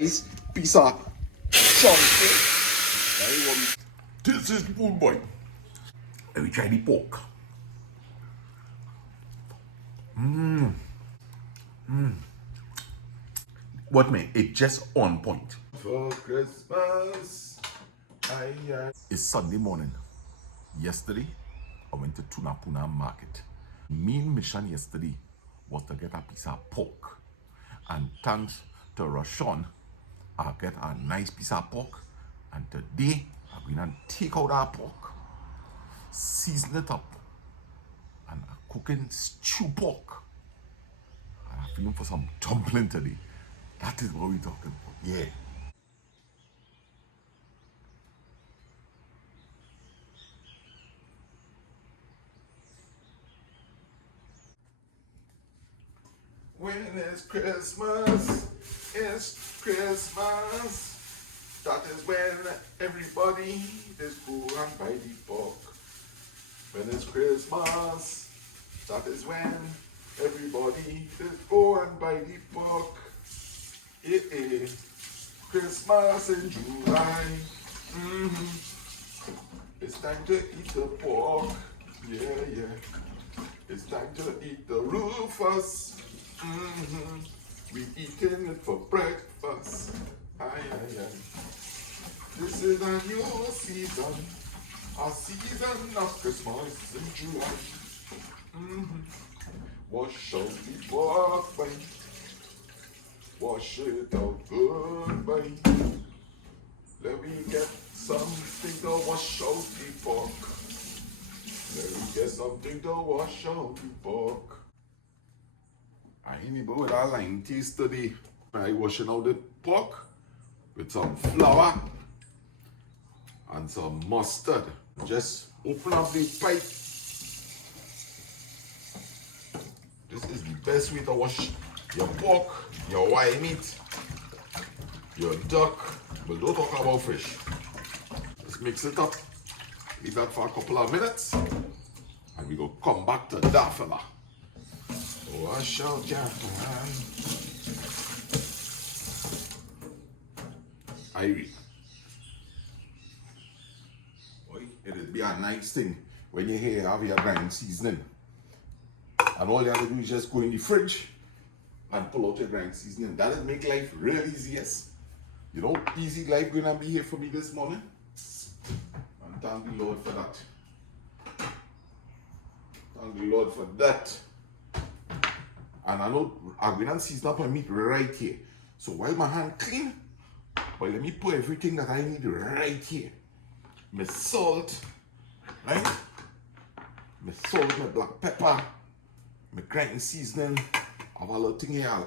This piece of chunky. This is food boy. Let me try the pork. What man? It just on point. For Christmas, it's Sunday morning. Yesterday, I went to Tunapuna Market. Main mission yesterday was to get a piece of pork. And thanks to Rashawn, I get a nice piece of pork. And today, I'm going to take out our pork, season it up, and I'm cooking stew pork. And I'm feeling for some dumpling today. That is what we're talking about. Yeah. When it's Christmas, it's Christmas. That is when everybody is go and buy the pork. When it's Christmas, that is when everybody is go and buy the pork. It is Christmas in July. It's time to eat the pork. Yeah. It's time to eat the Rufus. We eating it for breakfast. Aye. This is a new season, a season of Christmas in July. Wash out the pork, boy. Wash it out good, boy. Let me get something to wash out the pork. Let me get something to wash out the pork. I ain't even with a lime taste today. I washing out the pork with some flour and some mustard. Just open up the pipe. This is the best way to wash your pork, your white meat, your duck, but don't talk about fish. Just mix it up, leave that for a couple of minutes, and we go come back to that fella. Wash out your hand. Irie. Boy, it'd be a nice thing when you here have your grind seasoning. And all you have to do is just go in the fridge and pull out your grind seasoning. That'll make life real easy, yes. You know, easy life gonna be here for me this morning. And thank the Lord for that. Thank the Lord for that. And I know I'm going to season up my meat right here. So while my hand clean, but let me put everything that I need right here. My salt, right? My salt, my black pepper, my grinding seasoning. I have a little thing here. I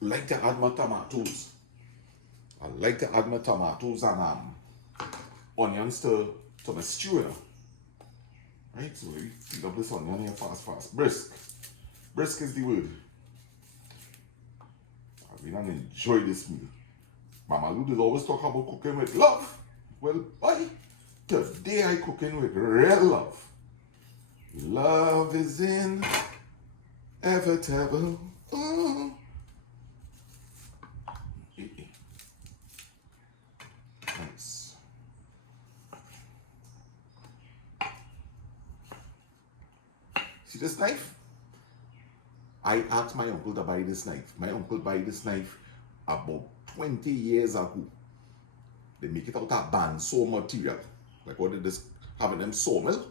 like to add my tomatoes. I like to add my tomatoes and onions to my stew, you know? Right? So let me feed up this onion here fast. Brisk. Brisk is the word. We don't enjoy this meal. Mama Lou always talk about cooking with love. Well, boy, today I cooking with real love. Love is inevitable. Oh. Nice. See this knife? I asked my uncle to buy this knife. My uncle bought this knife about 20 years ago. They make it out of bandsaw material. Like what they just have in them sawmill.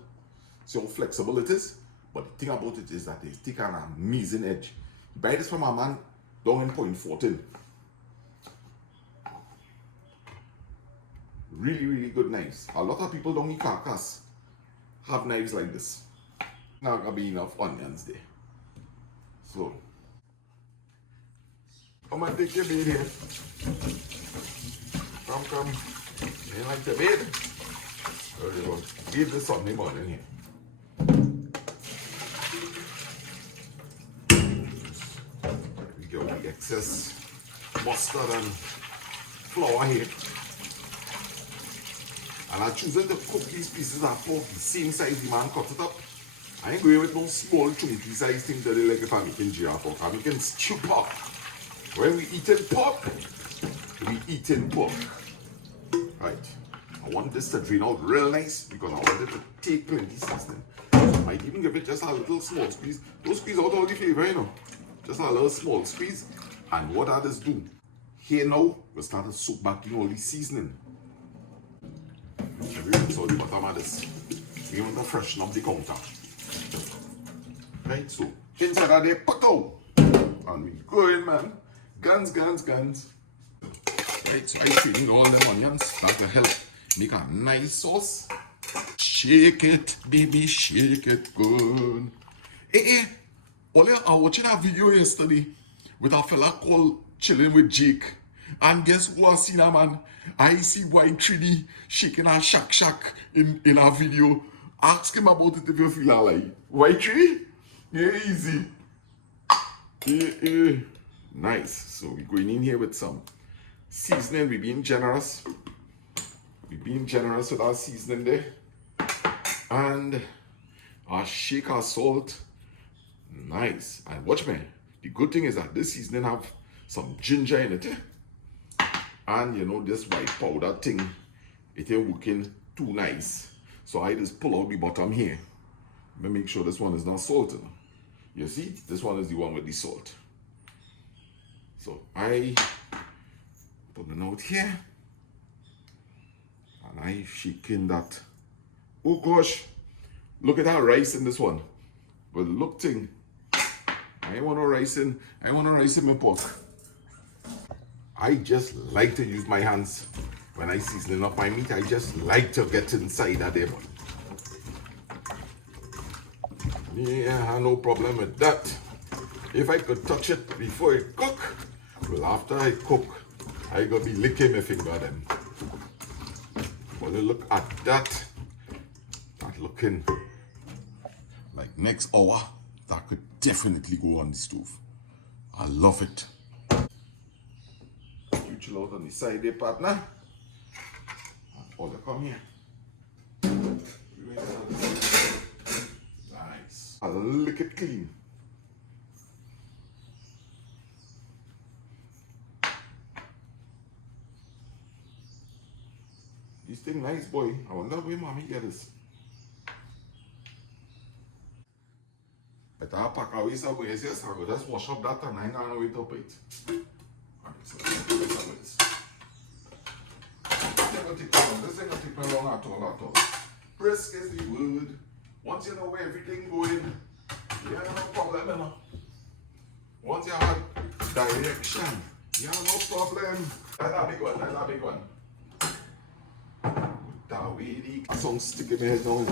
See how flexible it is? But the thing about it is that it's thick and amazing edge. He buy this from a man down in Point 14. Really good knives. A lot of people down in Carcass have knives like this. Not gonna be enough onions there. So, I'm gonna take your bait here. Come. You like the bait? There you go. Bait this Sunday morning here. We get all the excess mustard and flour here. And I'm choosing to cook these pieces of pork the same size the man cut it up. I ain't going with no small chunky size thing today like if I'm making giraffe pork. I'm making stew pork. When we eating pork, we eating pork. Right. I want this to drain out real nice because I want it to take plenty seasoning. So I might even give it just a little small squeeze. Don't squeeze out all the flavor, you know. Just a little small squeeze. And what that is do, here now, we'll start to soak back in all the seasoning. Every so the bottom of this. We want to freshen up the counter. Right, so inside of there, put out. And we go in, man. Guns. Right, so I feeding all the onions. That will help make a nice sauce. Shake it, baby, shake it good. Hey, I was watching a video yesterday with a fella called Chilling with Jake. And guess who I seen a man? I see White 3D shaking a shack in a video. Ask him about it if you feel alright. White 3D? Yeah, easy. Yeah. Nice. So we're going in here with some seasoning. We're being generous. We're being generous with our seasoning there. And our shake our salt. Nice. And watch me. The good thing is that this seasoning have some ginger in it. And you know this white powder thing, it ain't working too nice. So I just pull out the bottom here. Let me make sure this one is not salted. You see, this one is the one with the salt. So I put it out here. And I shaking that. Oh gosh, look at that rice in this one. But look thing, I want no rice in my pork. I just like to use my hands when I season up my meat. I just like to get inside of there. Yeah, no problem with that. If I could touch it before it cook, well, after I cook, I gonna be licking my finger then. But look at that. That looking like next hour, that could definitely go on the stove. I love it. You chill out on the side there, partner. All come here. Nice. I'll lick it clean. This thing nice, boy. I wonder where mommy get this. But I'll pack away some ways, yes. I will just wash up that and I ain't gonna wait up it. Alright, so let's do some of this. This ain't gonna take me long at all. Brisk is the word. Once you know where everything going, you have no problem, you know. Once you have direction, you have no problem. That's a big one, That way the song stick in my head now.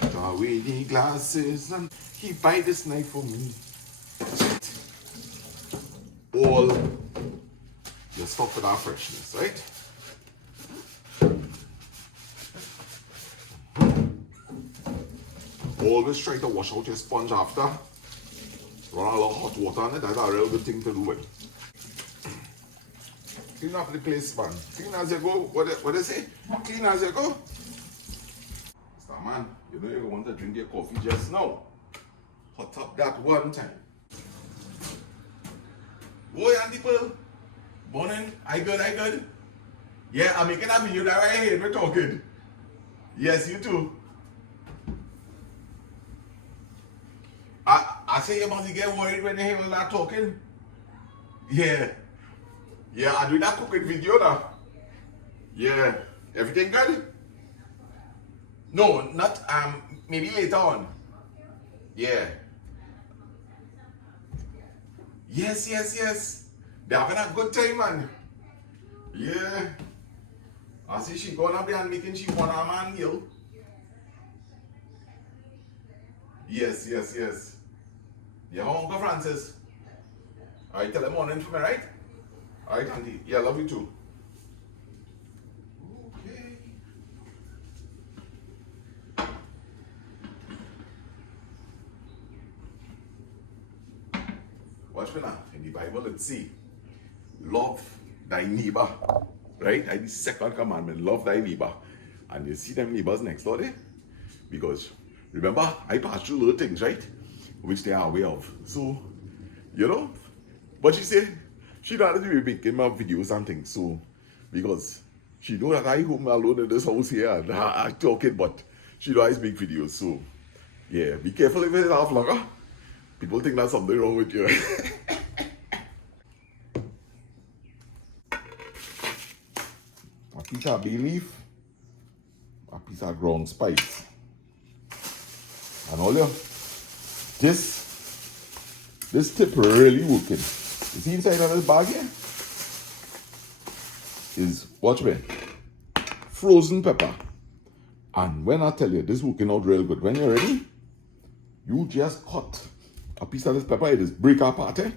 Put away the glasses and he buy this knife for me. All your stuff with our freshness, right? Always try to wash out your sponge after. Run a lot of hot water on it, that's a real good thing to do. Clean up the place, man. Clean as you go. What they say? Clean as you go. Mr. Man, you know you want to drink your coffee just now. Hot up that one time. Boy, Auntie Pearl. Morning. I good? Yeah, I'm making a video that right here. We're talking. Yes, you too. I say you must get worried when you hear all that talking. Yeah, I do that cooking video now. Yeah, everything good? No, not maybe later on. Yeah. Yes. They're having a good time, man. Yeah. I see she gonna be and making she want a man meal. Yes. Yeah, Uncle Francis. Alright, tell them morning for me, right? Alright, Auntie. Yeah, love you too. Okay. Watch me now. In the Bible, let's see. Love thy neighbor. Right? That's the second commandment. Love thy neighbor. And you see them neighbors next door there? Because remember, I passed through little things, right? Which they are aware of. So, you know, but she said, She not to be making my videos and things, so because she know that I home alone in this house here and I talking, but she know I make videos, so yeah, be careful if it's half longer. People think there's something wrong with you. A piece of bay leaf, a piece of ground spice, and all you. This tip really working. You see inside of this bag here? Is, watch me, frozen pepper. And when I tell you, this working out real good. When you're ready, you just cut a piece of this pepper. It is break apart, eh?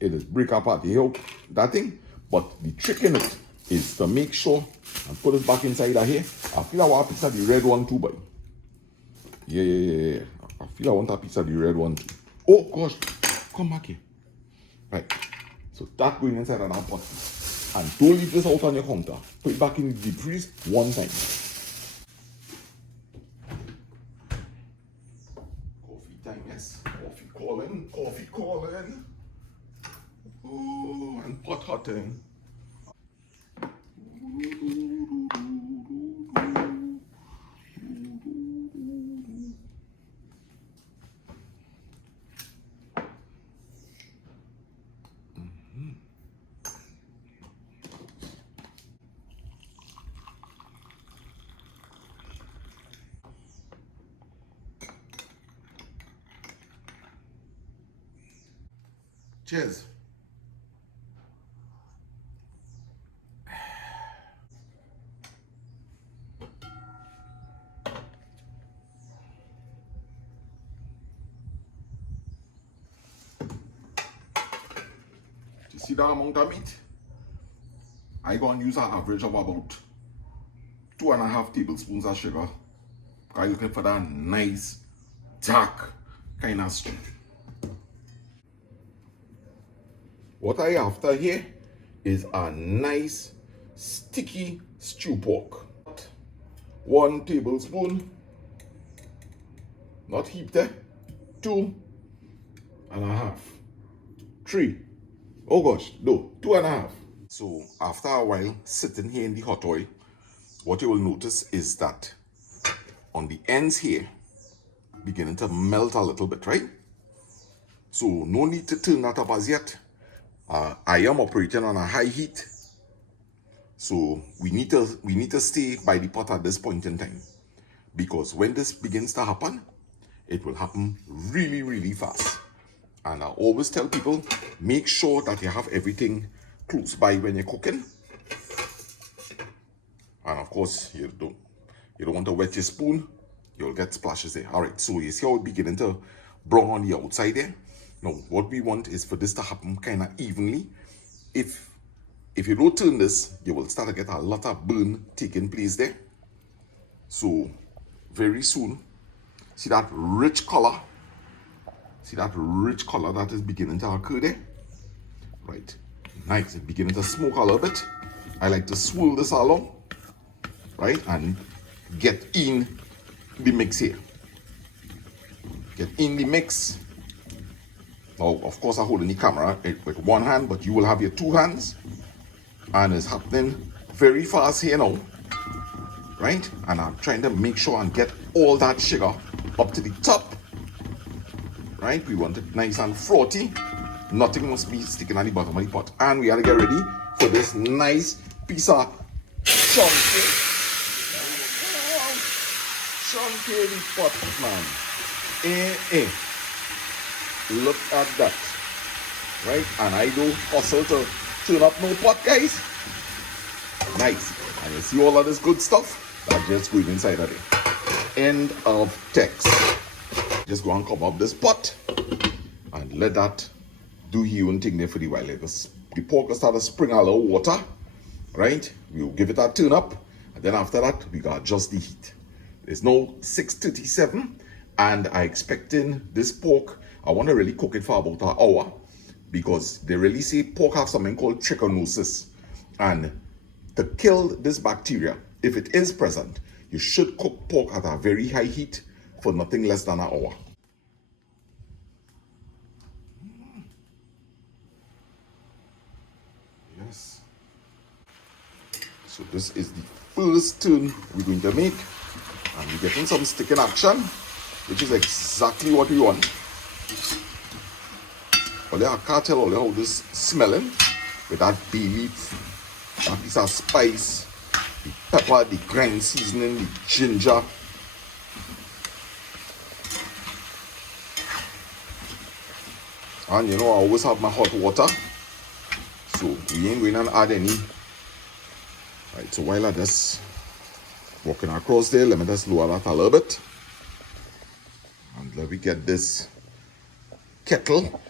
It is break apart. You hear that thing? But the trick in it is to make sure and put it back inside of here. I feel I want a piece of the red one too, boy. Yeah. I feel I want a piece of the red one too. Oh gosh, come back here. Right. So that going inside of that pot. And don't leave this out on your counter. Put it back in the deep freeze one time. Coffee time, yes. Coffee calling. Oh, and pot hotting. Cheers. You see that amount of meat? I gonna use an average of about 2.5 tablespoons of sugar. I'm looking for that nice, dark kind of stew. What I after here is a nice, sticky stew pork. 1 tablespoon, not heaped, 2.5, 3. Oh gosh, no, 2.5. So after a while sitting here in the hot oil, what you will notice is that on the ends here, beginning to melt a little bit, right? So no need to turn that up as yet. I am operating on a high heat, so we need to stay by the pot at this point in time, because when this begins to happen, it will happen really, really fast. And I always tell people, make sure that you have everything close by when you're cooking. And of course, you don't want to wet your spoon. You'll get splashes there. All right, so you see how it's beginning to brown on the outside there? Now, what we want is for this to happen kind of evenly. If you don't turn this, you will start to get a lot of burn taking place there. So, very soon, see that rich color? See that rich color that is beginning to occur there? Right, nice. It's beginning to smoke a little bit. I like to swirl this along, right, and get in the mix here. Get in the mix. Now, of course, I hold in the camera with one hand, but you will have your 2 hands. And it's happening very fast here now, right? And I'm trying to make sure and get all that sugar up to the top, right? We want it nice and frothy. Nothing must be sticking at the bottom of the pot. And we gotta get ready for this nice piece of chunky pot, man. Look at that, right? And I do hustle to turn up no pot, guys. Nice. And you see all of this good stuff that just going inside of it. End of text. Just go and come up this pot and let that do your own thing there for the while. The pork will start to spring a little water, right? We'll give it a turn up, and then after that we gotta adjust the heat. It's now 6:37, and I'm expecting this pork. I want to really cook it for about an hour, because they really say pork have something called trichinosis, and to kill this bacteria, if it is present, you should cook pork at a very high heat for nothing less than an hour. Yes. So this is the first turn we're going to make. And we're getting some sticking action, which is exactly what we want. I can't tell all how this smelling with that bay leaf, that piece of spice, the pepper, the grind seasoning, the ginger. And you know, I always have my hot water, so we ain't going to add any. Right, so while I just walking across there, let me just lower that a little bit. And let me get this kettle.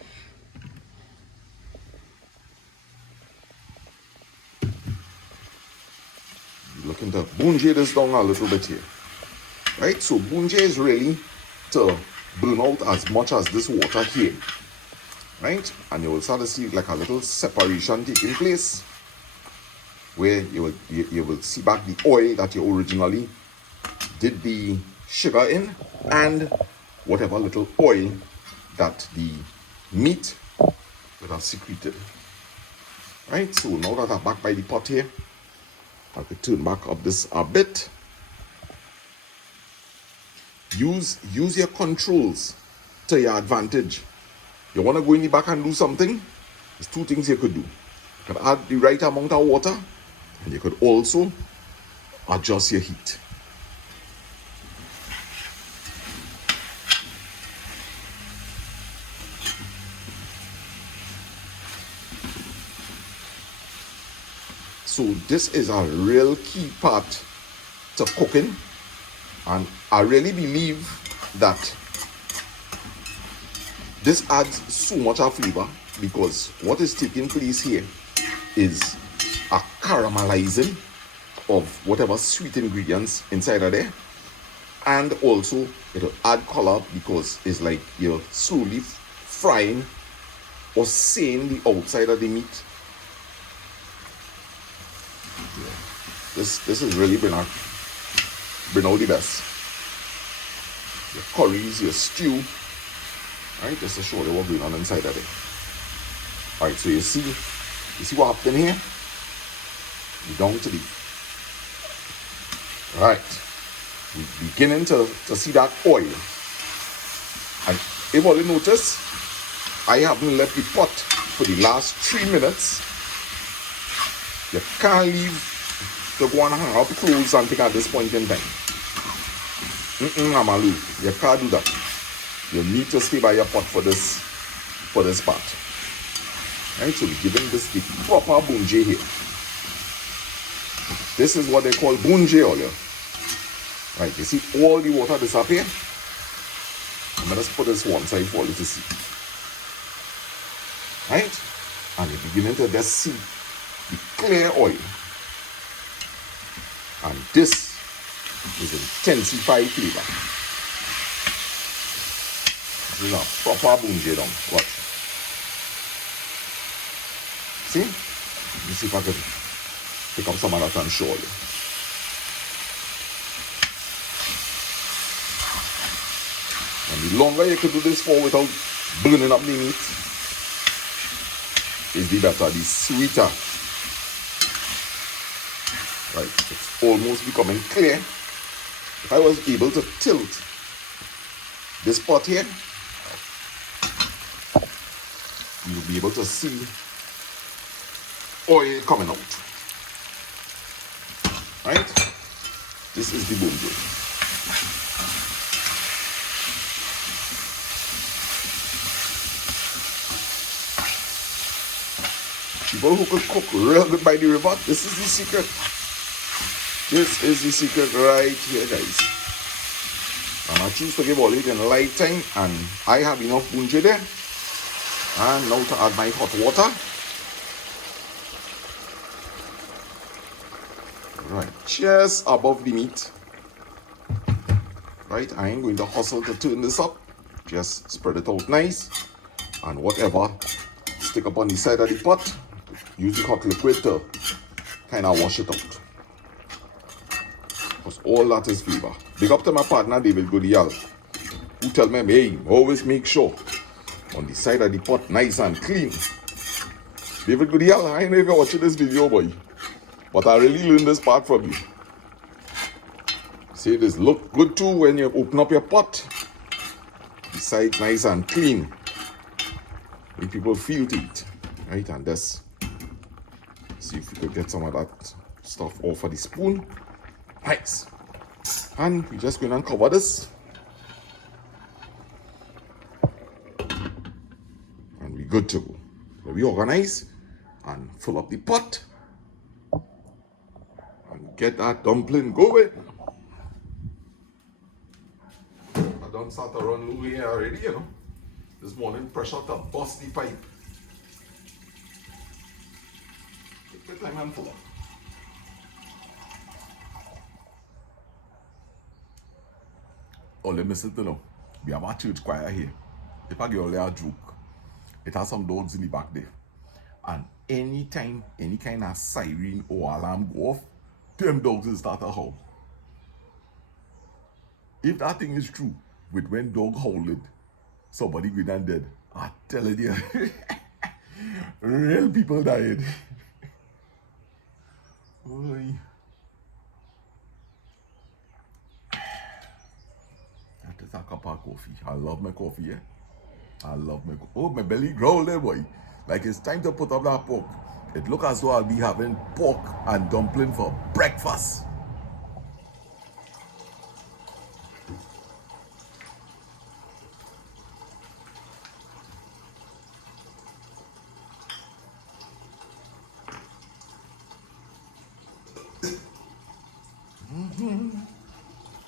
Looking to bunjay this down a little bit here. Right, so bunjay is really to burn out as much as this water here. Right, and you will start to see like a little separation taking place, where you will see back the oil that you originally did the sugar in, and whatever little oil that the meat would have secreted. Right, so now that I'm back by the pot here, I could turn back up this a bit. Use your controls to your advantage. You want to go in the back and do something? There's two things you could do. You could add the right amount of water, and you could also adjust your heat. So this is a real key part to cooking, and I really believe that this adds so much of flavor, because what is taking place here is a caramelizing of whatever sweet ingredients inside of there, and also it'll add color because it's like you're slowly frying or seeing the outside of the meat. This is really bring out the best. Your curries, your stew. Alright, just to show you what's going on inside of it. Alright, so you see what happened here? We're down to the right. We're beginning to see that oil. And if you notice, I haven't left the pot for the last 3 minutes. You can't leave to go and hang up clothes and things at this point in time. Amalu, you can't do that. You need to stay by your pot for this part. Right, so we're giving this the proper bunjay here. This is what they call bunjay oil. Right, you see all the water disappear. I'm gonna just put this one side for you to see. Right, and you're beginning to just see the clear oil. And this is intensified flavor. This is a proper bunjay down. Watch. See? Let me see if I can pick up some of that and show you. And the longer you can do this for without burning up the meat, is the better, the sweeter. Right, it's almost becoming clear. If I was able to tilt this pot here, you'll be able to see oil coming out. Right? This is the bunjay. People who could cook real good by the river, this is the secret. This is the secret right here, guys. And I choose to give all it in lifetime, and I have enough bunjay there. And now to add my hot water. Right, just above the meat. Right, I ain't going to hustle to turn this up. Just spread it out nice. And whatever stick up on the side of the pot, use the hot liquid to kind of wash it out. Because all that is flavor. Big up to my partner David Goodial, who tell me, hey, always make sure on the side of the pot nice and clean. David Goodell, I ain't even watching this video, boy. But I really learned this part from you. See, this look good too when you open up your pot. The side nice and clean. Make people feel to eat. Right, and this. See if we could get some of that stuff off of the spoon. Nice. And we're just going to cover this. And we're good to go. So we organize and fill up the pot. And get that dumpling going. I done start to run low here already, you know. This morning pressure to bust the pipe. Take your time and fill up. Oh, let me sit to know. We have a church choir here. If I get only a joke, it has some dogs in the back there. And anytime any kind of siren or alarm go off, them dogs will start to howl. If that thing is true, with when dog howled, somebody good and dead. I tell you, real people died. Oy. That is a cup of coffee. I love my coffee, yeah. I love my coffee. Oh, my belly growl there, boy. Like it's time to put up that pork. It look as though I'll be having pork and dumpling for breakfast.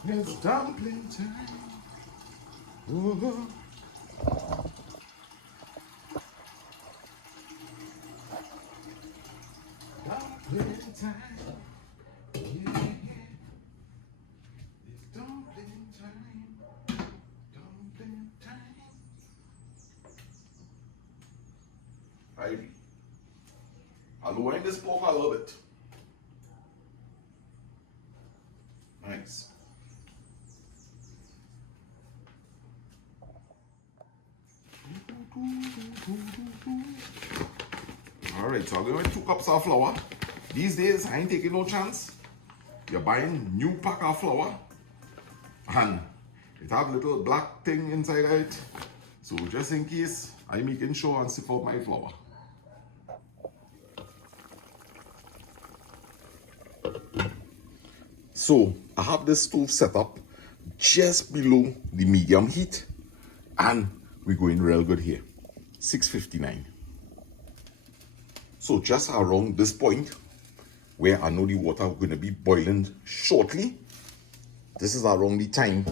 It's dumpling time. Ooh. Dumpling time. Yeah. It's dumpling time. Dumpling time. Ivy. I'll wind this pork a little bit. Nice. Alright, so I'm going to 2 cups of flour. These days, I ain't taking no chance. You're buying new pack of flour and it have little black thing inside of it. So just in case, I'm making sure and sift out my flour. So I have this stove set up just below the medium heat and we're going real good here. 659. So just around this point where I know the water is going to be boiling shortly, this is around the time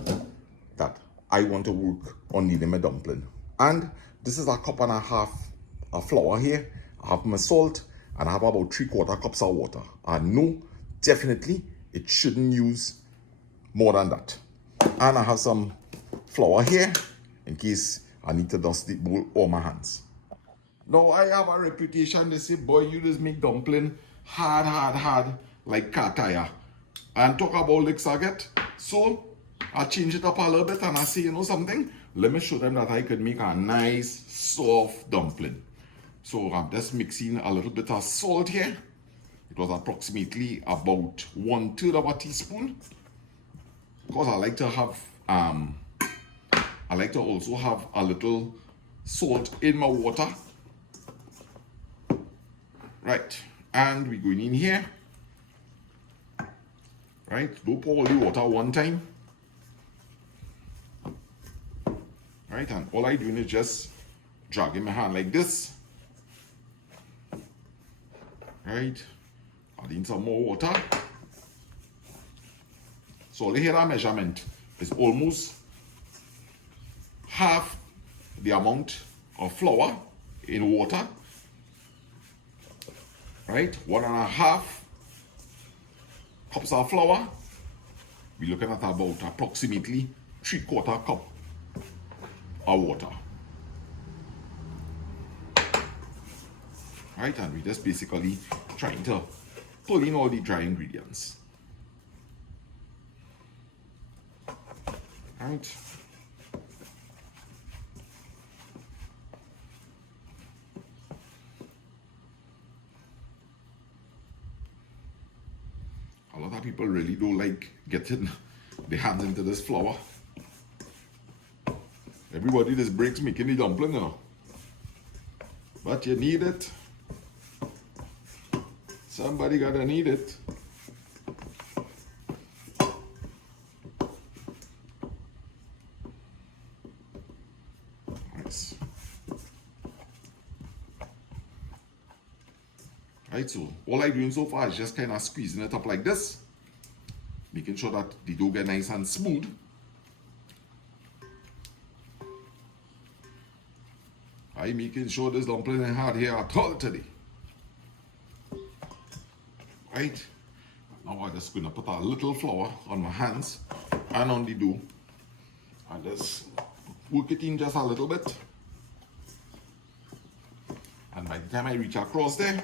that I want to work on kneading my dumpling. And this is a 1.5 cups of flour here. I have my salt and I have about 3/4 cups of water. I know definitely it shouldn't use more than that. And I have some flour here in case I need to dust the bowl or my hands. Now I have a reputation, they say, boy, you just make dumpling hard, like car tire. And talk about licks I get. So I change it up a little bit and I say, you know something? Let me show them that I could make a nice, soft dumpling. So I'm just mixing a little bit of salt here. It was approximately about 1/3 of a teaspoon. Because I like to have, I like to also have a little salt in my water. Right, and we're going in here. Right, don't pour all the water one time. Right, and all I'm doing is just dragging my hand like this. Right, adding some more water. So all here, that measurement is almost half the amount of flour in water. Right, 1.5 cups of flour. We're looking at about approximately 3/4 cup of water. Right, and we're just basically trying to pull in all the dry ingredients. Right. A lot of people really don't like getting their hands into this flour. Everybody just breaks making the dumpling, you know. But you need it. Somebody gotta need it. Nice. Right, so all I'm doing so far is just kind of squeezing it up like this, making sure that the dough get nice and smooth. I'm making sure this dumpling ain't hard here at all today. Right, now I'm just going to put a little flour on my hands and on the dough and just work it in just a little bit. And by the time I reach across there,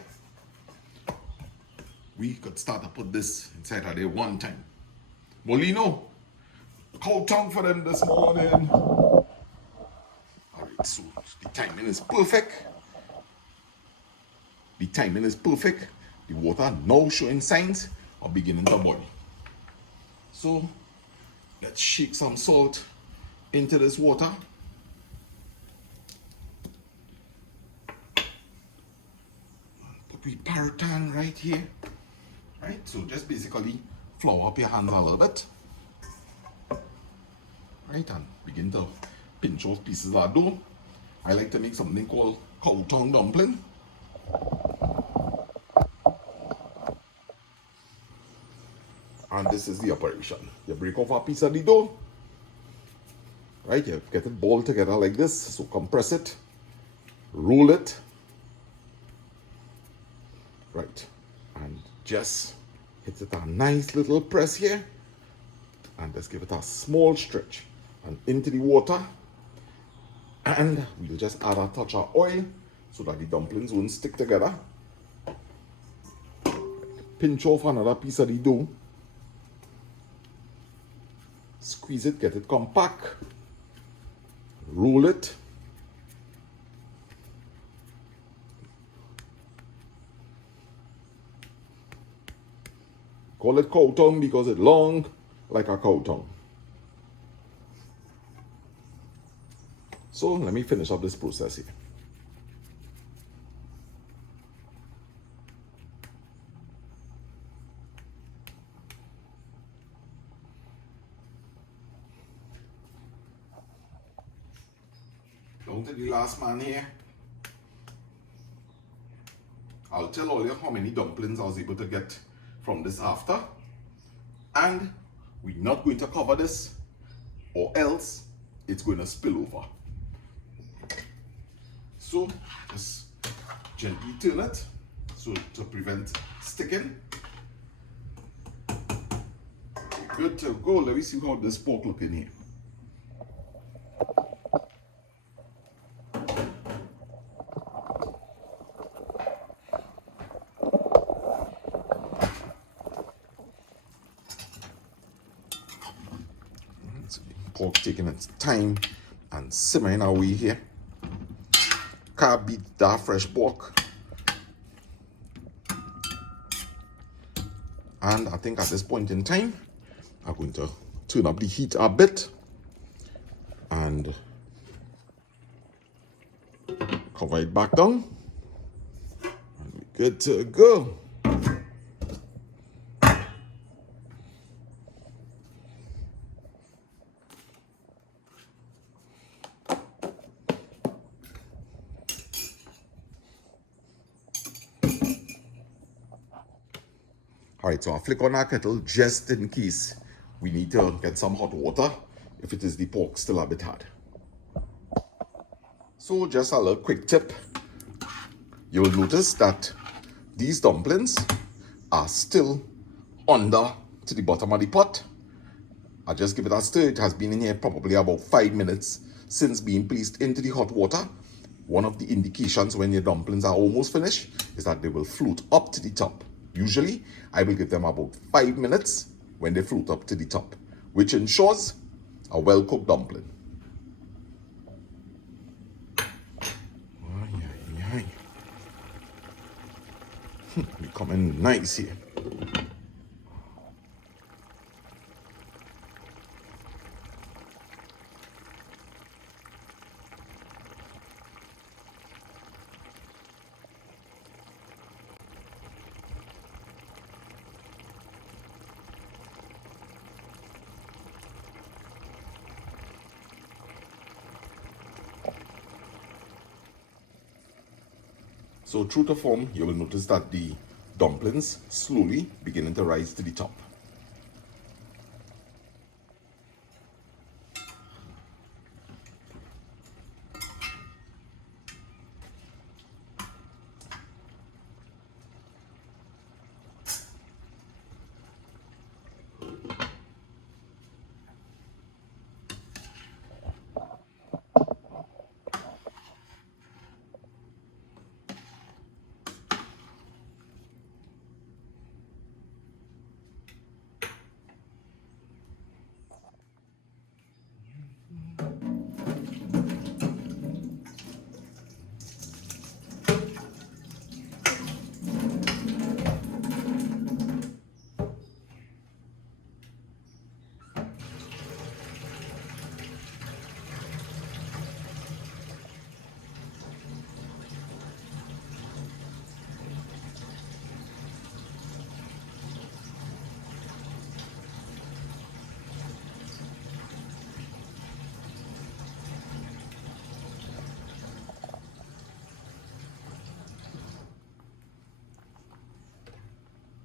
we could start to put this inside of there one time. Molino, cow tongue for them this morning. Alright, so the timing is perfect. The timing is perfect. The water now showing signs of beginning to boil. So let's shake some salt into this water. Put the paratan right here. Right, so just basically flour up your hands a little bit. Right, and begin to pinch off pieces of dough. I like to make something called cow tongue dumpling. And this is the operation. You break off a piece of the dough. Right, you get it balled together like this. So compress it, roll it. Right, and just hit it a nice little press here. And just give it a small stretch. And into the water. And we'll just add a touch of oil so that the dumplings won't stick together. Pinch off another piece of the dough. Squeeze it, get it compact. Roll it. Call it cow tongue because it's long like a cow tongue. So let me finish up this process here. Down to the last man here. I'll tell all you how many dumplings I was able to get from this after. And we're not going to cover this or else it's going to spill over. So just gently turn it so to prevent sticking. Good to go. Let me see how this pork looking here. So the pork taking its time and simmering away here. Can't beat that fresh pork. And I think at this point in time, I'm going to turn up the heat a bit and cover it back down. And we're good to go. Alright, so I'll flick on our kettle just in case we need to get some hot water if it is the pork still a bit hard. So just a little quick tip. You will notice that these dumplings are still under to the bottom of the pot. I'll just give it a stir. It has been in here probably about 5 minutes since being placed into the hot water. One of the indications when your dumplings are almost finished is that they will float up to the top. Usually, I will give them about 5 minutes when they float up to the top, which ensures a well-cooked dumpling. Becoming nice here. So true to form, you will notice that the dumplings slowly beginning to rise to the top.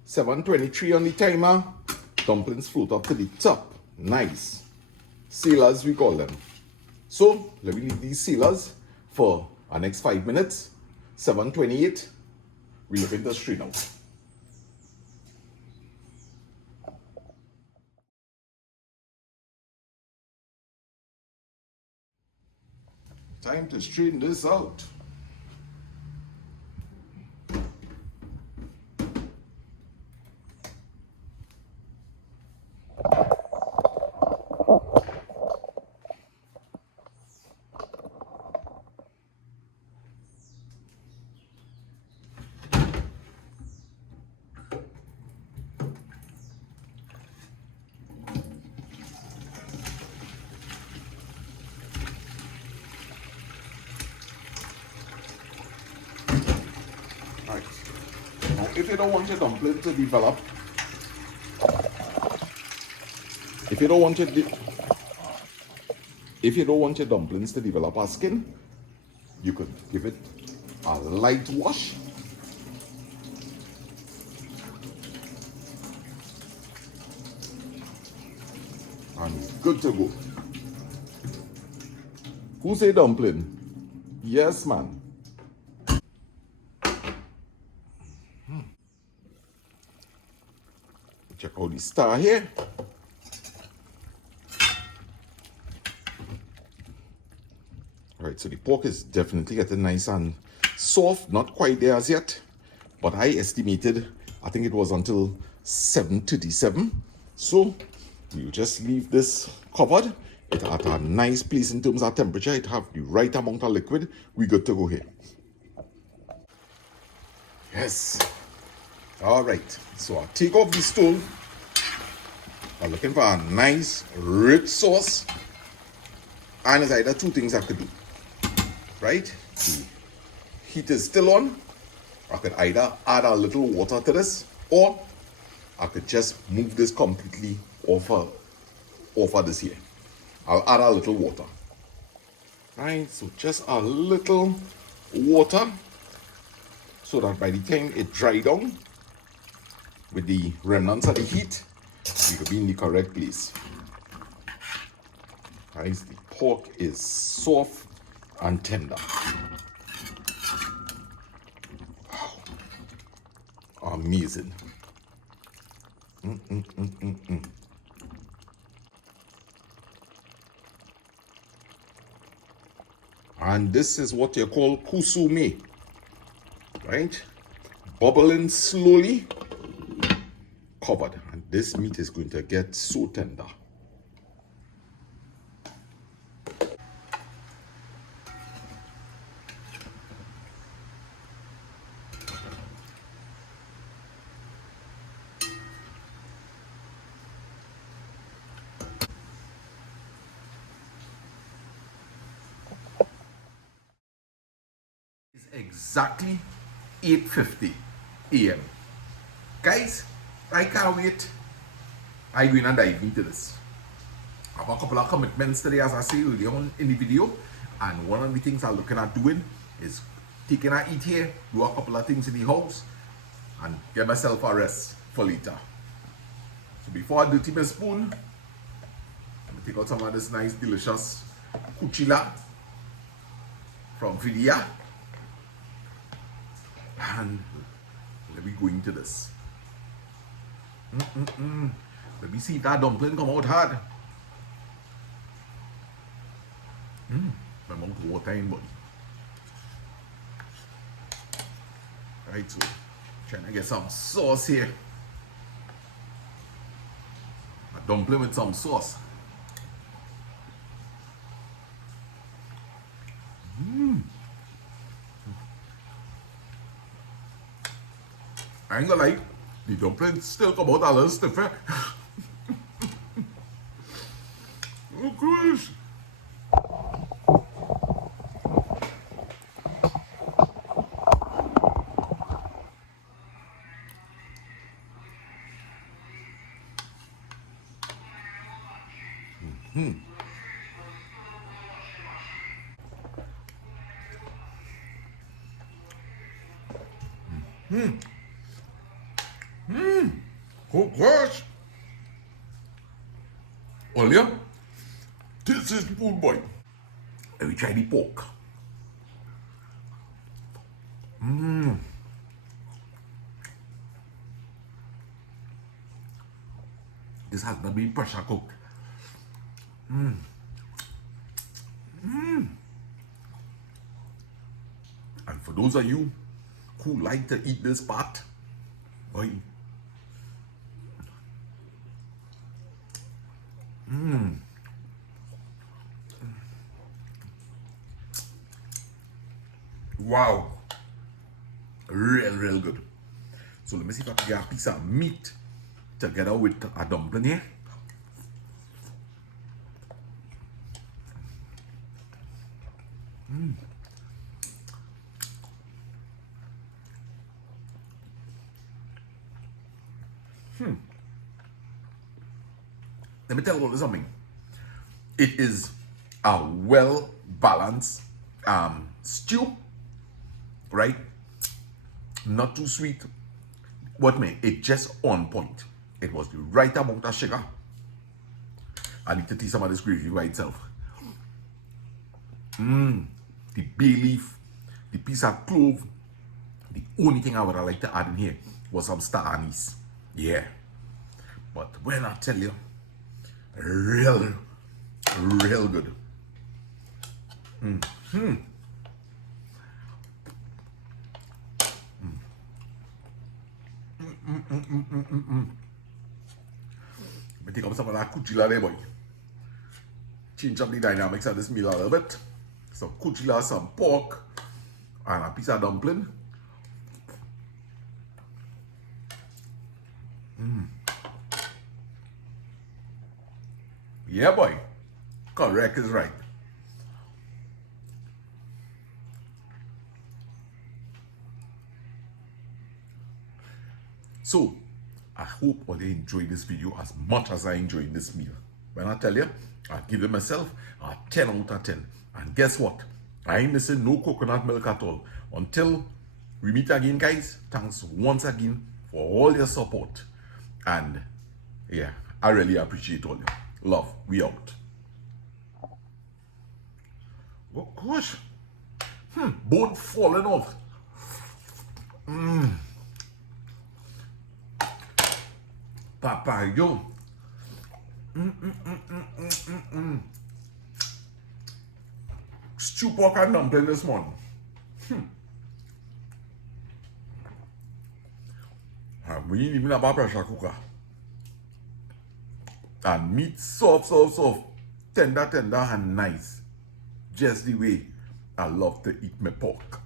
$7:23 on the timer. Dumplings float up to the top. Nice. Sealers, we call them. So, let me leave these sealers for our next 5 minutes. 7:28. We look in the street now. Time to straighten this out. Right. Now, if you don't want your dumpling to develop, if you don't want your dumplings to develop a skin, you could give it a light wash. And good to go. Who say dumpling? Yes, man. Check out the star here. Alright, so the pork is definitely getting nice and soft. Not quite there as yet, but I estimated, I think it was until 7:37. So we'll just leave this covered. It at a nice place in terms of temperature. It have the right amount of liquid. We good to go here. Yes. Alright, so I'll take off the stove. I'm looking for a nice rich sauce. And it's either two things I could do. Right? The heat is still on. I could either add a little water to this, or I could just move this completely off of this here. I'll add a little water. Right, so just a little water, so that by the time it dries down with the remnants of the heat, we could be in the correct place. Right, the pork is soft and tender. Wow. Amazing. And this is what you call kusume, right? Bubbling slowly, covered. And this meat is going to get so tender. Exactly 8:50 a.m. Guys, I can't wait. I'm going to dive into this. I have a couple of commitments today, as I say earlier on in the video, and one of the things I'm looking at doing is taking a eat here, do a couple of things in the house, and get myself a rest for later. So before I dirty my spoon, let me take out some of this nice, delicious cuchilla from Vidya. And let me go into this. Let me see if that dumpling come out hard. My mouth water in body. Right, so trying to get some sauce here. A dumpling with some sauce. I ain't gonna lie, the dumpling still come out a little stiffer. Oh gosh. Oh gosh. Well, yeah, this is the food, boy. Let me try the pork. This has not been pressure cooked. And for those of you who like to eat this part, boy, wow, real good. So let me see if I can get a piece of meat together with a dumpling here. Let me tell you something. It is a well balanced stew, right? Not too sweet. What me? It just on point. It was the right amount of sugar. I need to taste some of this gravy by itself. The bay leaf, the piece of clove. The only thing I would have liked to add in here was some star anise. Yeah. But when I tell you, real good. Let me take up some of that cuchilla there, boy. Change up the dynamics of this meal a little bit. Some cuchilla, some pork, and a piece of dumpling. Yeah, boy. Correct is right. So, I hope all you enjoyed this video as much as I enjoyed this meal. When I tell you, I give it myself a 10 out of 10. And guess what? I ain't missing no coconut milk at all. Until we meet again, guys, thanks once again for all your support. And yeah, I really appreciate all you. Love, we out. Oh gosh. Bone falling off. Papayo. Stew pork and dumpling this morning. And we didn't even have a pressure cooker. And meat soft, tender, and nice. Just the way I love to eat my pork.